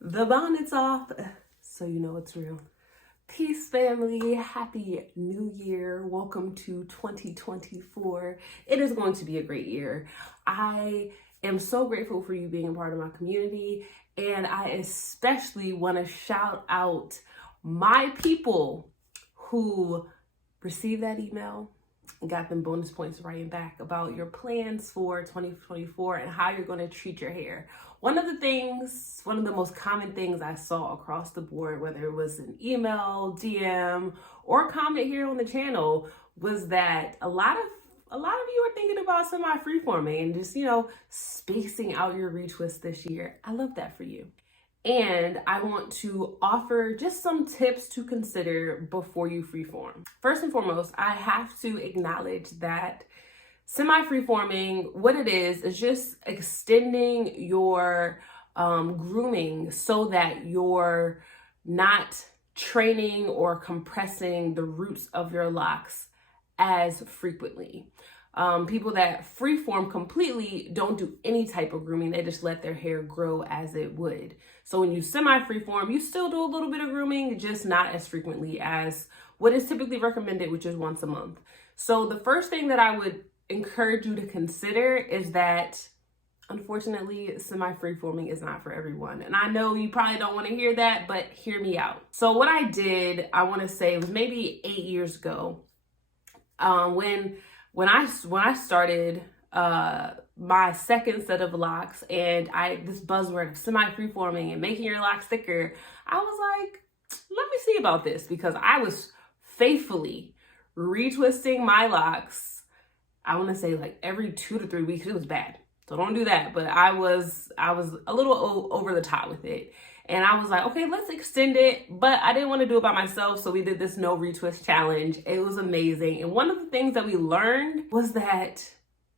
The bonnet's off, so you know it's real. Peace, family. Happy New Year. Welcome to 2024. It is going to be a great year. I am so grateful for you being a part of my community, and I especially want to shout out my people who received that email and got them bonus points writing back about your plans for 2024 and how you're going to treat your hair. One of the most common things I saw across the board, whether it was an email, DM, or comment here on the channel, was that a lot of you are thinking about semi-freeforming and just, spacing out your retwist this year. I love that for you. And I want to offer just some tips to consider before you freeform. First and foremost, I have to acknowledge that semi-freeforming, what it is just extending your grooming so that you're not training or compressing the roots of your locks as frequently. People that freeform completely don't do any type of grooming. They just let their hair grow as it would. So when you semi-freeform, you still do a little bit of grooming, just not as frequently as what is typically recommended, which is once a month. So the first thing that I would encourage you to consider is that, unfortunately, semi-freeforming is not for everyone. And I know you probably don't want to hear that, but hear me out. So what I did, I want to say, it was maybe 8 years ago, when I started my second set of locks, and this buzzword of semi-freeforming and making your locks thicker, I was like, let me see about this, because I was faithfully retwisting my locks. I want to say like every 2 to 3 weeks. It was bad, so don't do that. But I was a little over the top with it. And I was like, okay, let's extend it. But I didn't want to do it by myself. So we did this no retwist challenge. It was amazing. And one of the things that we learned was that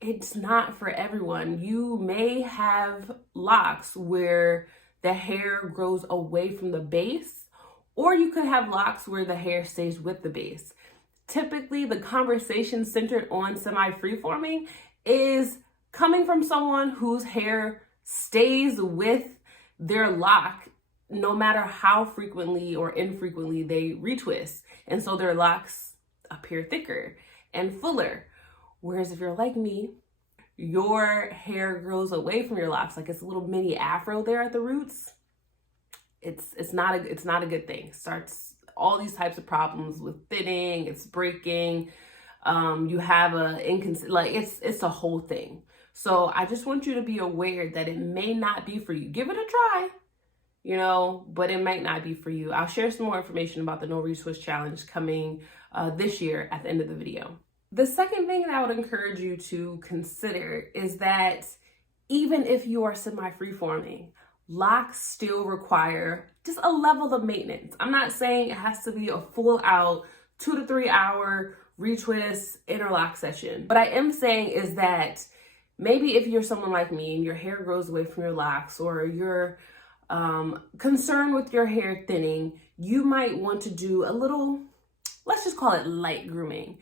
it's not for everyone. You may have locks where the hair grows away from the base, or you could have locks where the hair stays with the base. Typically, the conversation centered on semi-freeforming is coming from someone whose hair stays with their lock no matter how frequently or infrequently they retwist. And so their locks appear thicker and fuller. Whereas if you're like me, your hair grows away from your locks, like it's a little mini afro there at the roots. It's not a good thing. Starts all these types of problems with thinning, it's breaking. You have it's a whole thing. So I just want you to be aware that it may not be for you. Give it a try, but it might not be for you. I'll share some more information about the No Retwist Challenge coming this year at the end of the video. The second thing that I would encourage you to consider is that even if you are semi-freeforming, locks still require just a level of maintenance. I'm not saying it has to be a full out 2 to 3 hour retwist interlock session. What I am saying is that maybe if you're someone like me and your hair grows away from your locks, or you're concerned with your hair thinning, you might want to do a little, let's just call it light grooming.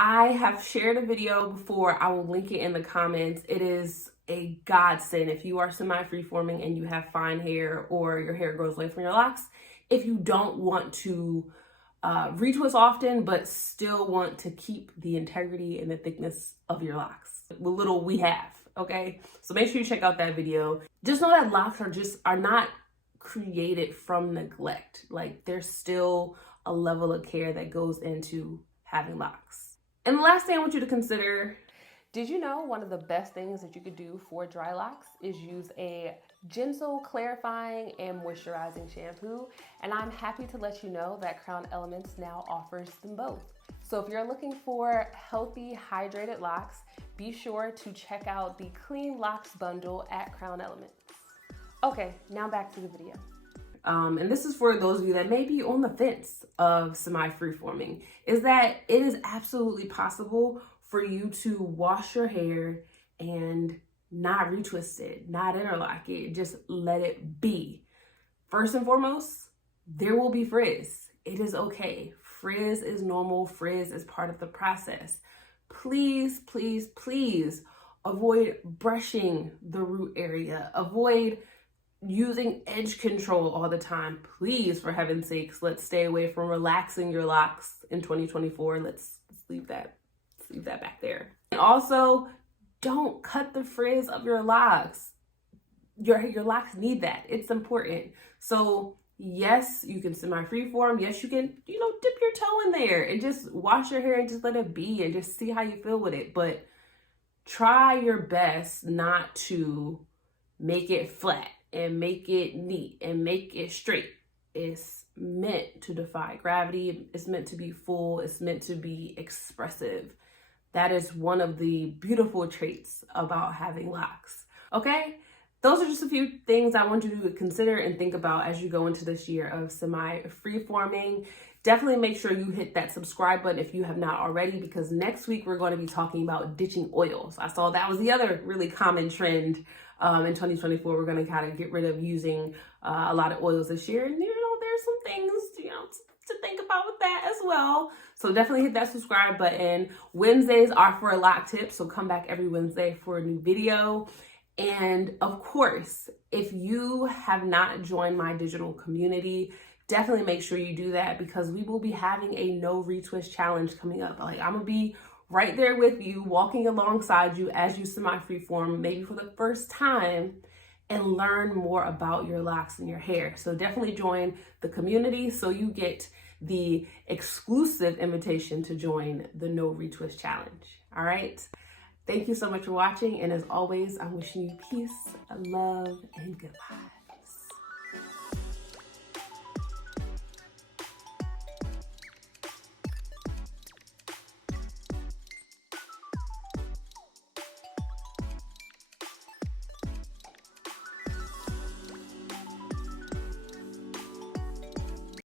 I have shared a video before. I will link it in the comments. It is a godsend if you are semi-freeforming and you have fine hair, or your hair grows away from your locks. If you don't want to retwist often, but still want to keep the integrity and the thickness of your locks, what little we have, okay? So make sure you check out that video. Just know that locks are not created from neglect. Like, there's still a level of care that goes into having locks. And the last thing I want you to consider, did you know one of the best things that you could do for dry locks is use a gentle, clarifying, and moisturizing shampoo? And I'm happy to let you know that Crown Elements now offers them both. So if you're looking for healthy, hydrated locks, be sure to check out the Clean Locks bundle at Crown Elements. Okay, now back to the video. And this is for those of you that may be on the fence of semi-freeforming, is that it is absolutely possible for you to wash your hair and not retwist it, not interlock it, just let it be. First and foremost, there will be frizz. It is okay. Frizz is normal. Frizz is part of the process. Please, please, please avoid brushing the root area. Avoid using edge control all the time. Please, for heaven's sakes, let's stay away from relaxing your locks in 2024. Let's leave that back there. And also, don't cut the frizz of your locks. Your locks need that. It's important. So yes, you can semi-freeform. Yes, you can, dip your toe in there and just wash your hair and just let it be and just see how you feel with it. But try your best not to make it flat and make it neat and make it straight. It's meant to defy gravity. It's meant to be full. It's meant to be expressive. That is one of the beautiful traits about having locks. Okay? Those are just a few things I want you to consider and think about as you go into this year of semi-freeforming. Definitely make sure you hit that subscribe button if you have not already, because next week we're going to be talking about ditching oils. I saw that was the other really common trend in 2024. We're going to kind of get rid of using a lot of oils this year. And, there's some things, to think about with that as well. So definitely hit that subscribe button. Wednesdays are for lock tips, so come back every Wednesday for a new video. And of course, if you have not joined my digital community, definitely make sure you do that, because we will be having a no retwist challenge coming up. Like, I'm gonna be right there with you, walking alongside you as you semi-freeform, maybe for the first time, and learn more about your locks and your hair. So definitely join the community so you get the exclusive invitation to join the no retwist challenge. All right. Thank you so much for watching. And as always, I'm wishing you peace, love, and goodbye.